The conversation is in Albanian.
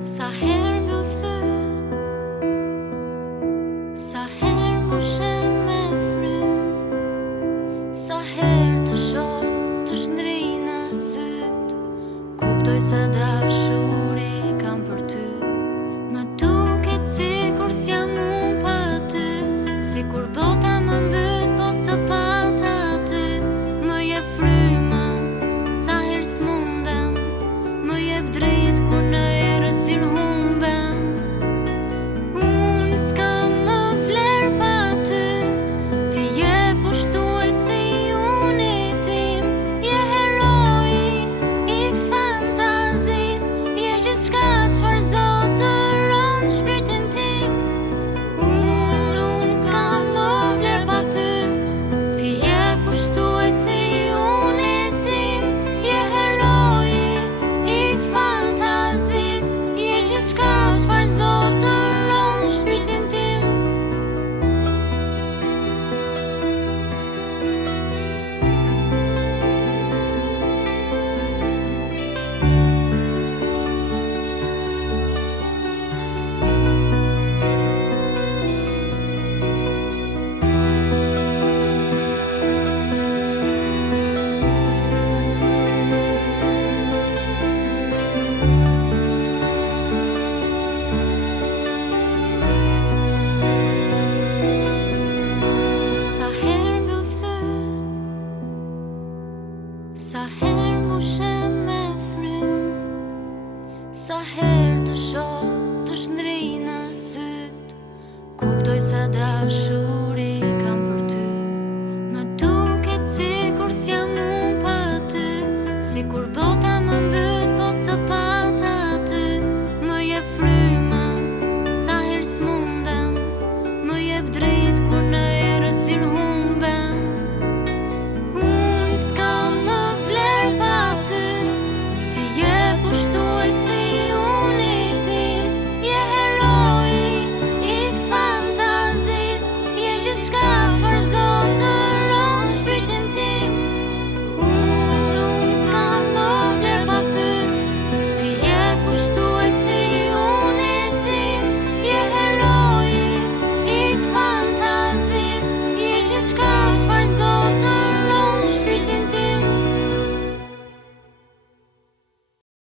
Sa herë mbyll syt, sa herë mbushem me frymë, sa herë të shoh të shnri në syt, kuptoj sa dashuri kam për ty. Më duket sikur s'jam unë pa ty, sikur bota më mbyt po s'të pata ty. Më jep frymë sa herë s'mundem, më jep dritë kur në errësirë humbem. Unë s'kam më vlerë pa ty, ti je pushtuesi i unit tim, je heroi i fantazisë, je gjithçka çfarë Zoti rron shpirtin tim. Unë s'kam më vlerë pa ty, ti je pushtuesi i unit tim, je heroi i fantazisë, je gjithçka çfarë Zoti rron shpirtin tim. Sa herë mbyll syt, sa herë mbushem me frymë, sa herë të shoh të shnri në syt, kuptoj sa dashuri